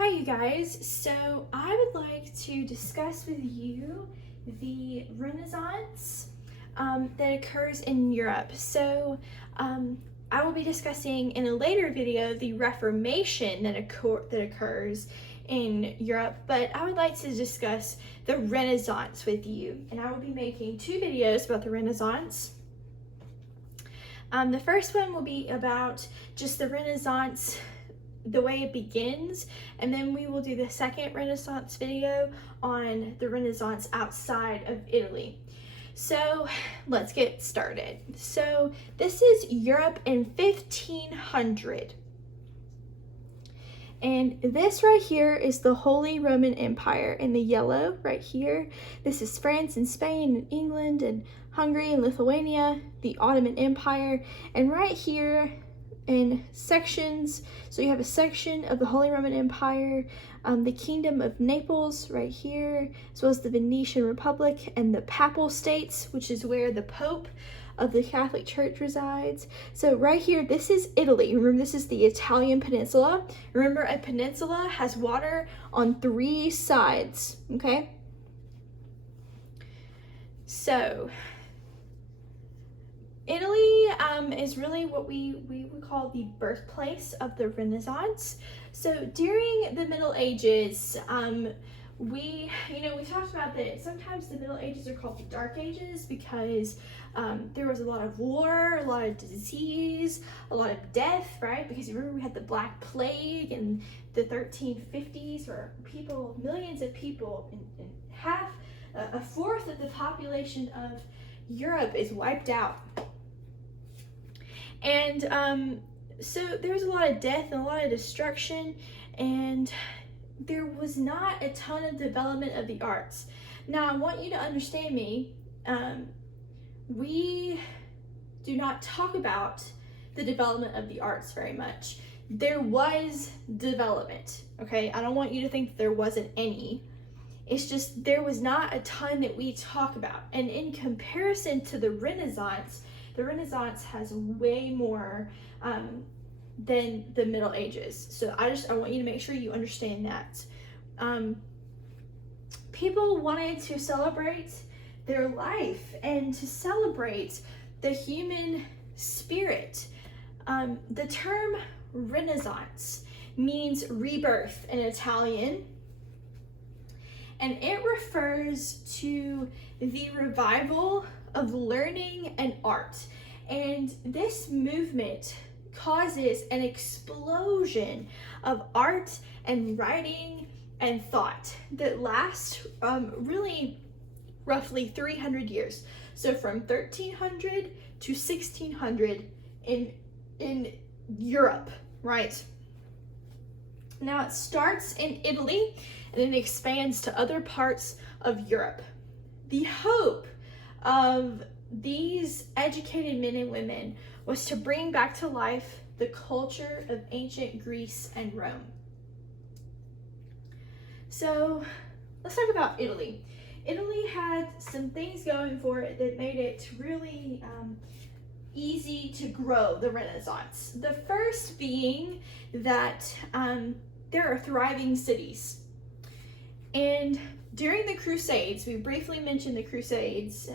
Hi you guys, so I would like to discuss with you the Renaissance that occurs in Europe. I will be discussing in a later video the Reformation that occurs in Europe, but I would like to discuss the Renaissance with you, and I will be making two videos about the Renaissance. The first one will be about just the Renaissance, the way it begins, and then we will do the second Renaissance video on the Renaissance outside of Italy. So let's get started. So this is Europe in 1500. And this right here is the Holy Roman Empire in the yellow right here. This is France and Spain and England and Hungary and Lithuania, the Ottoman Empire. And right here in sections, so you have a section of the Holy Roman Empire, the Kingdom of Naples right here, as well as the Venetian Republic and the Papal States, which is where the Pope of the Catholic Church resides. So right here, this is Italy. Remember, this is the Italian peninsula. Remember, a peninsula has water on three sides, okay? So Italy is really what we would call the birthplace of the Renaissance. So during the Middle Ages, we talked about that sometimes the Middle Ages are called the Dark Ages because there was a lot of war, a lot of disease, a lot of death, right? Because you remember we had the Black Plague in the 1350s where millions of people, and a fourth of the population of Europe is wiped out. And so there was a lot of death and a lot of destruction, and there was not a ton of development of the arts. Now I want you to understand me, we do not talk about the development of the arts very much. There was development, okay? I don't want you to think there wasn't any. It's just there was not a ton that we talk about. And in comparison to the Renaissance has way more than the Middle Ages. So I want you to make sure you understand that. People wanted to celebrate their life and to celebrate the human spirit. The term Renaissance means rebirth in Italian, and it refers to the revival of learning and art. And this movement causes an explosion of art and writing and thought that lasts really roughly 300 years. So from 1300 to 1600 in Europe, right? Now it starts in Italy and then expands to other parts of Europe. The hope of these educated men and women was to bring back to life the culture of ancient Greece and Rome. So let's talk about Italy. Italy had some things going for it that made it really easy to grow the Renaissance. The first being that there are thriving cities. And during the Crusades, we briefly mentioned the Crusades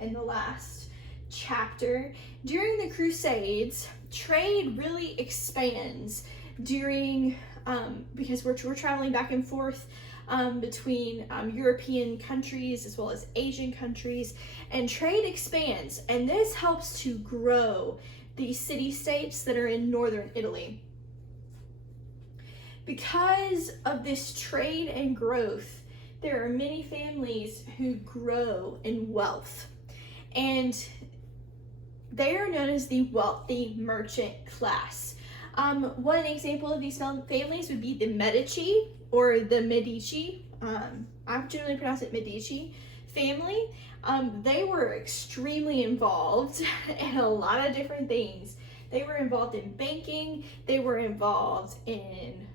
in the last chapter. During the Crusades, trade really expands because we're traveling back and forth between European countries as well as Asian countries, and trade expands, and this helps to grow the city-states that are in northern Italy. Because of this trade and growth, there are many families who grow in wealth, and they are known as the wealthy merchant class. One example of these families would be the Medici or the Medici. I generally pronounce it Medici family. They were extremely involved in a lot of different things. They were involved in banking, they were involved in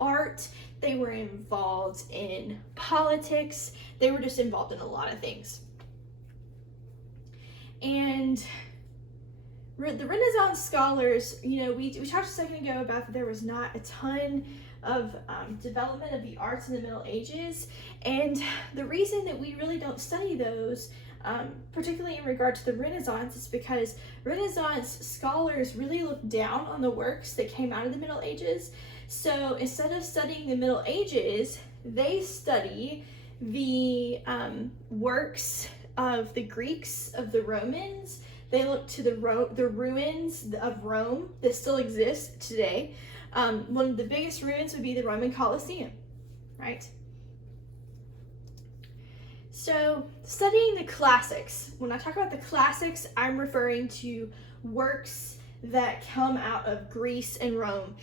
art, they were involved in politics, they were just involved in a lot of things. And the Renaissance scholars, we talked a second ago about that there was not a ton of development of the arts in the Middle Ages, and the reason that we really don't study those, particularly in regard to the Renaissance, is because Renaissance scholars really look down on the works that came out of the Middle Ages. So instead of studying the Middle Ages, they study the works of the Greeks, of the Romans. They look to the ruins of Rome that still exist today. One of the biggest ruins would be the Roman Colosseum, right? So studying the classics, when I talk about the classics, I'm referring to works that come out of Greece and Rome.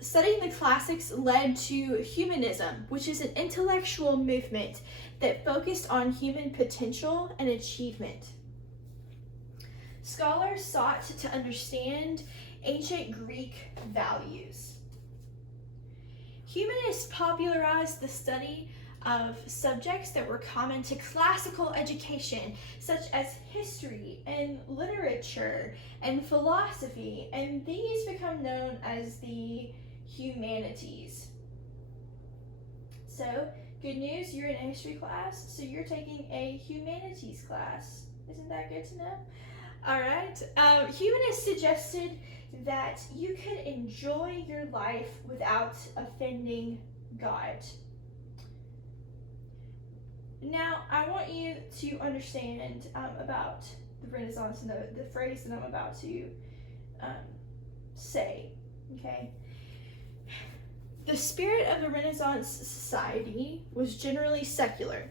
Studying the classics led to Humanism, which is an intellectual movement that focused on human potential and achievement. Scholars sought to understand ancient Greek values. Humanists popularized the study of subjects that were common to classical education, such as history and literature and philosophy, and these become known as the humanities. So, good news, you're in a history class, so you're taking a humanities class. Isn't that good to know? All right. Humanists suggested that you could enjoy your life without offending God. Now, I want you to understand about the Renaissance and the phrase that I'm about to say, okay? The spirit of the Renaissance society was generally secular.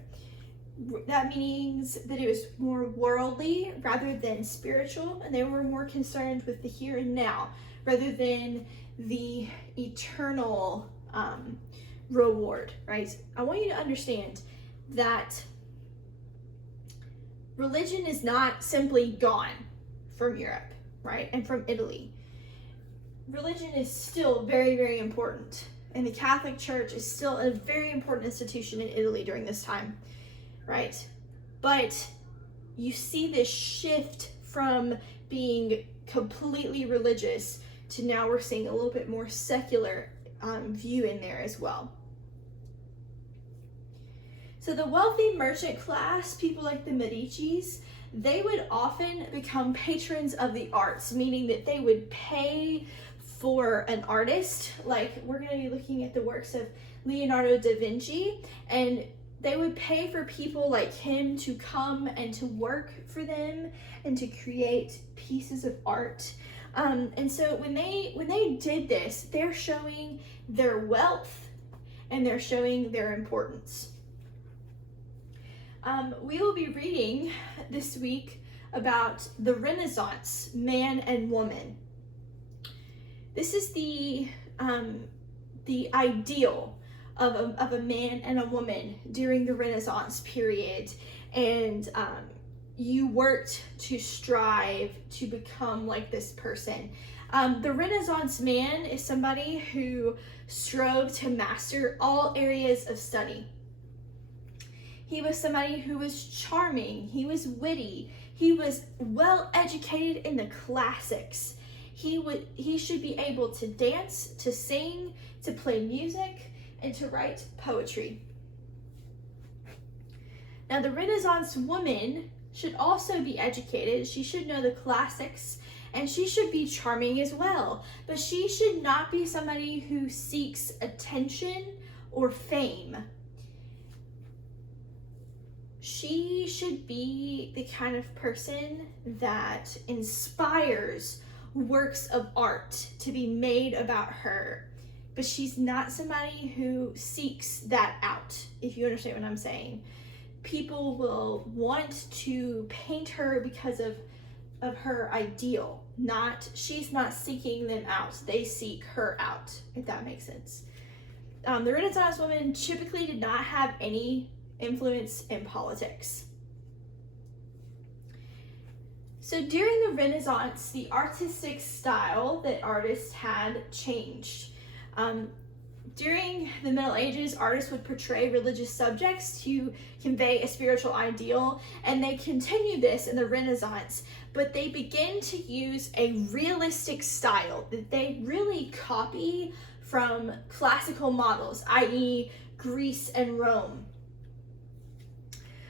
That means that it was more worldly rather than spiritual, and they were more concerned with the here and now rather than the eternal reward, right? I want you to understand that religion is not simply gone from Europe, right, and from Italy. Religion is still very, very important, and the Catholic Church is still a very important institution in Italy during this time, right? But you see this shift from being completely religious to now we're seeing a little bit more secular view in there as well. So the wealthy merchant class, people like the Medicis, they would often become patrons of the arts, meaning that they would pay for an artist. Like, we're going to be looking at the works of Leonardo da Vinci, and they would pay for people like him to come and to work for them and to create pieces of art. And so when they did this, they're showing their wealth and they're showing their importance. We will be reading this week about the Renaissance, man and woman. This is the ideal of a man and a woman during the Renaissance period, and you worked to strive to become like this person. The Renaissance man is somebody who strove to master all areas of study. He was somebody who was charming, he was witty, he was well educated in the classics. He should be able to dance, to sing, to play music, and to write poetry. Now, the Renaissance woman should also be educated. She should know the classics, and she should be charming as well. But she should not be somebody who seeks attention or fame. She should be the kind of person that inspires works of art to be made about her. But she's not somebody who seeks that out, if you understand what I'm saying. People will want to paint her because of her ideal. She's not seeking them out. They seek her out, if that makes sense. The Renaissance woman typically did not have any influence in politics. So during the Renaissance, the artistic style that artists had changed. During the Middle Ages, artists would portray religious subjects to convey a spiritual ideal, and they continue this in the Renaissance, but they begin to use a realistic style that they really copy from classical models, i.e. Greece and Rome.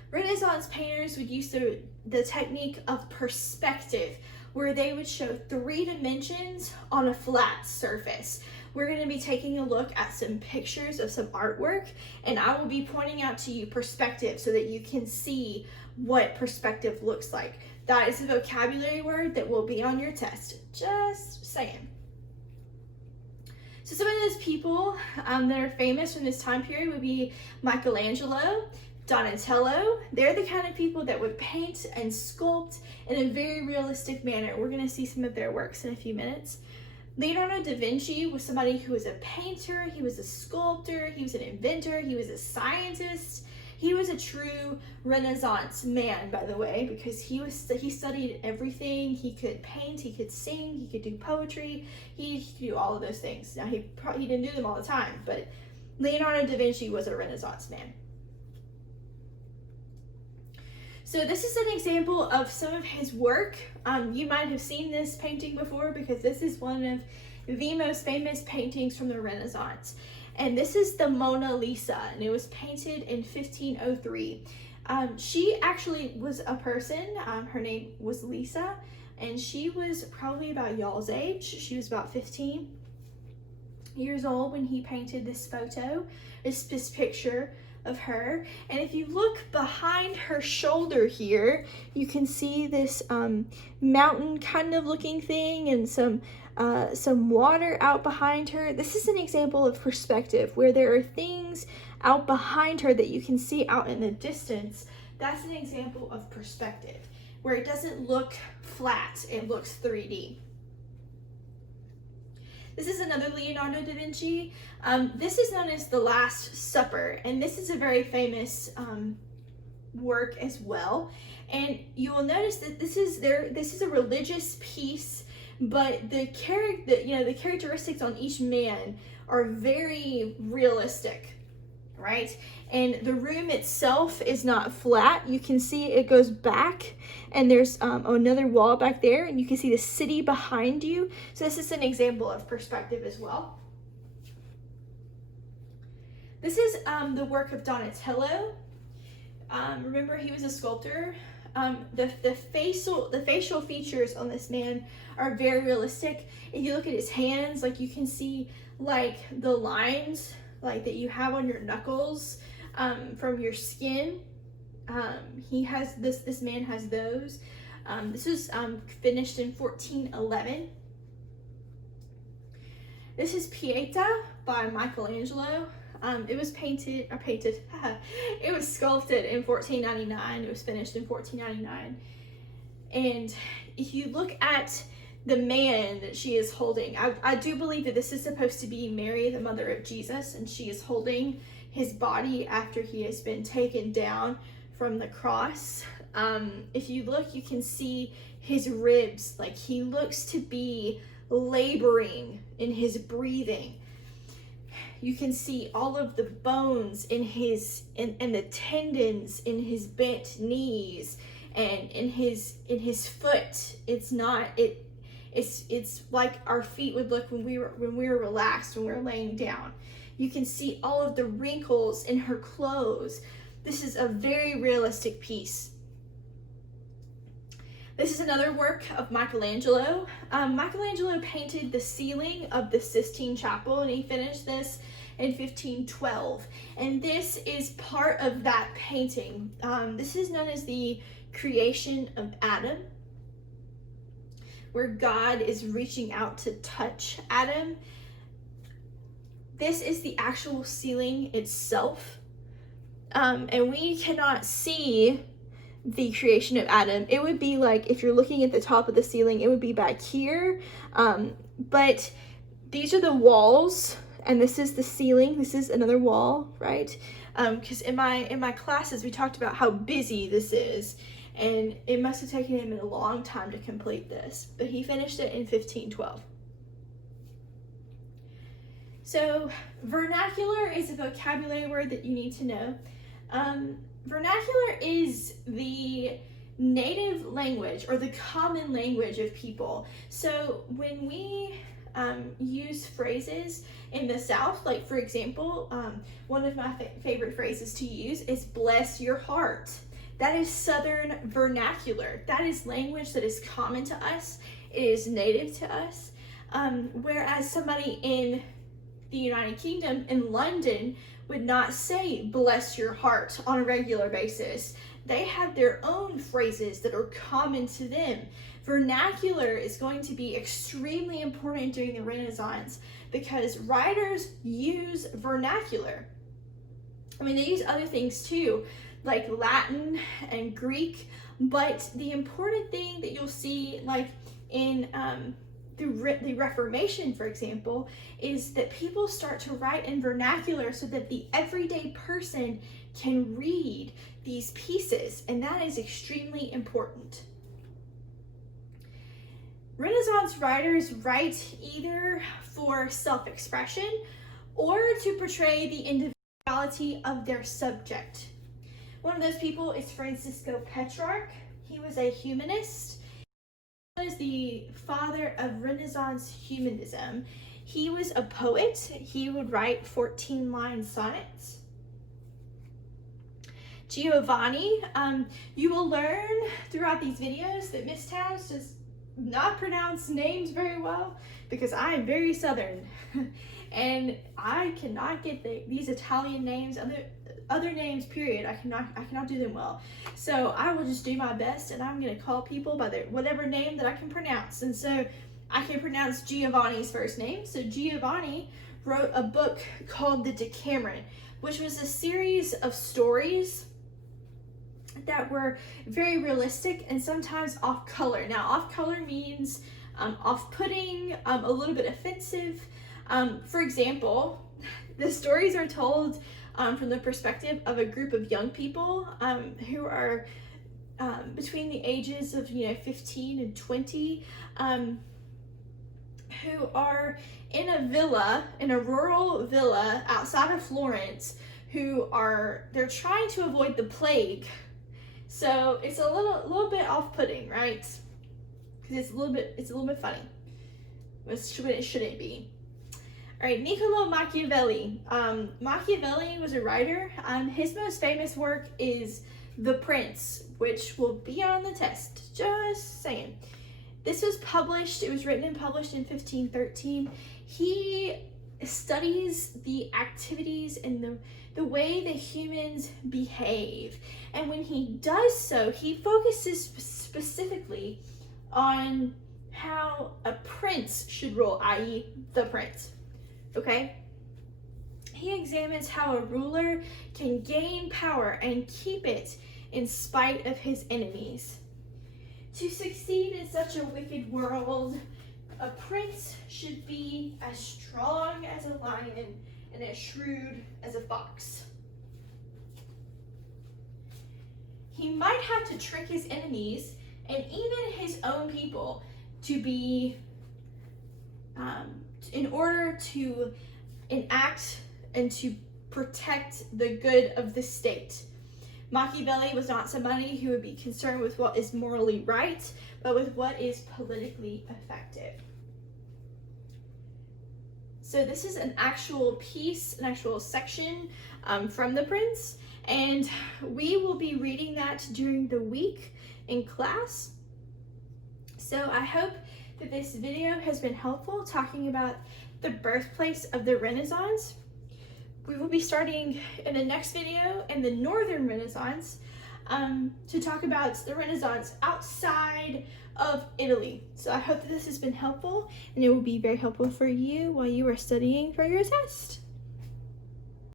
Renaissance painters would use the technique of perspective, where they would show 3 dimensions on a flat surface. We're going to be taking a look at some pictures of some artwork, and I will be pointing out to you perspective so that you can see what perspective looks like. That is a vocabulary word that will be on your test. Just saying. So some of those people that are famous from this time period would be Michelangelo, Donatello. They're the kind of people that would paint and sculpt in a very realistic manner. We're going to see some of their works in a few minutes. Leonardo da Vinci was somebody who was a painter, he was a sculptor, he was an inventor, he was a scientist. He was a true Renaissance man, by the way, because he studied everything. He could paint, he could sing, he could do poetry, he could do all of those things. Now, he didn't do them all the time, but Leonardo da Vinci was a Renaissance man. So this is an example of some of his work. You might have seen this painting before because this is one of the most famous paintings from the Renaissance. And this is the Mona Lisa, and it was painted in 1503. She actually was a person, her name was Lisa, and she was probably about y'all's age. She was about 15 years old when he painted this photo, this picture of her. And if you look behind her shoulder here, you can see this mountain kind of looking thing and some water out behind her. This is an example of perspective, where there are things out behind her that you can see out in the distance. That's an example of perspective, where it doesn't look flat, it looks 3D. This is another Leonardo da Vinci. This is known as The Last Supper, and this is a very famous work as well. And you will notice that this is a religious piece, but the characteristics on each man are very realistic, right? And the room itself is not flat. You can see it goes back, and there's another wall back there, and you can see the city behind you. So this is an example of perspective as well. This is the work of Donatello. Remember, he was a sculptor. The facial features on this man are very realistic. If you look at his hands, like you can see like the lines like that you have on your knuckles from your skin. He has this man has those. This was finished in 1411. This is Pieta by Michelangelo. It was it was sculpted in 1499. It was finished in 1499. And if you look at the man that she is holding, I do believe that this is supposed to be Mary, the mother of Jesus, and she is holding his body after he has been taken down from the cross. If you look, you can see his ribs, like he looks to be laboring in his breathing. You can see all of the bones in his and the tendons in his bent knees and in his foot. It's like our feet would look when we were relaxed, when we were laying down. You can see all of the wrinkles in her clothes. This is a very realistic piece. This is another work of Michelangelo. Michelangelo painted the ceiling of the Sistine Chapel, and he finished this in 1512. And this is part of that painting. This is known as the creation of Adam, where God is reaching out to touch Adam. This is the actual ceiling itself. And we cannot see the creation of Adam. It would be like, if you're looking at the top of the ceiling, it would be back here. But these are the walls, and this is the ceiling. This is another wall, right? Because in my classes, we talked about how busy this is, and it must have taken him a long time to complete this, but he finished it in 1512. So vernacular is a vocabulary word that you need to know. Vernacular is the native language or the common language of people. So when we use phrases in the South, like for example, one of my favorite phrases to use is bless your heart. That is Southern vernacular. That is language that is common to us. It is native to us. Whereas somebody in the United Kingdom, in London, would not say bless your heart on a regular basis. They have their own phrases that are common to them. Vernacular is going to be extremely important during the Renaissance because writers use vernacular. I mean, they use other things too, like Latin and Greek, but the important thing that you'll see, like in the Reformation, for example, is that people start to write in vernacular so that the everyday person can read these pieces, and that is extremely important. Renaissance writers write either for self-expression or to portray the individuality of their subject. One of those people is Francisco Petrarch. He was a humanist. He was the father of Renaissance humanism. He was a poet. He would write 14-line sonnets. Giovanni, you will learn throughout these videos that Miss Towns does not pronounce names very well because I am very Southern and I cannot get these Italian names, other names, period. I cannot do them well. So I will just do my best, and I'm going to call people by their whatever name that I can pronounce. And so I can pronounce Giovanni's first name. So Giovanni wrote a book called The Decameron, which was a series of stories that were very realistic and sometimes off color. Now, off color means off-putting, a little bit offensive. For example, the stories are told from the perspective of a group of young people who are between the ages of 15 and 20, who are in a villa, in a rural villa outside of Florence, they're trying to avoid the plague. So it's a little bit off-putting, right? Because it's a little bit funny, which it shouldn't be. All right, Niccolo Machiavelli. Machiavelli was a writer. His most famous work is The Prince, which will be on the test, just saying. This was published, it was written and published in 1513. He studies the activities and the way that humans behave. And when he does so, he focuses specifically on how a prince should rule, i.e. the prince. Okay? He examines how a ruler can gain power and keep it in spite of his enemies. To succeed in such a wicked world, a prince should be as strong as a lion and as shrewd as a fox. He might have to trick his enemies and even his own people to be in order to enact and to protect the good of the state. Machiavelli was not somebody who would be concerned with what is morally right, but with what is politically effective. So this is an actual piece, an actual section from The Prince, and we will be reading that during the week in class. So I hope that this video has been helpful talking about the birthplace of the Renaissance. We will be starting in the next video in the Northern Renaissance to talk about the Renaissance outside of Italy. So I hope that this has been helpful, and it will be very helpful for you while you are studying for your test.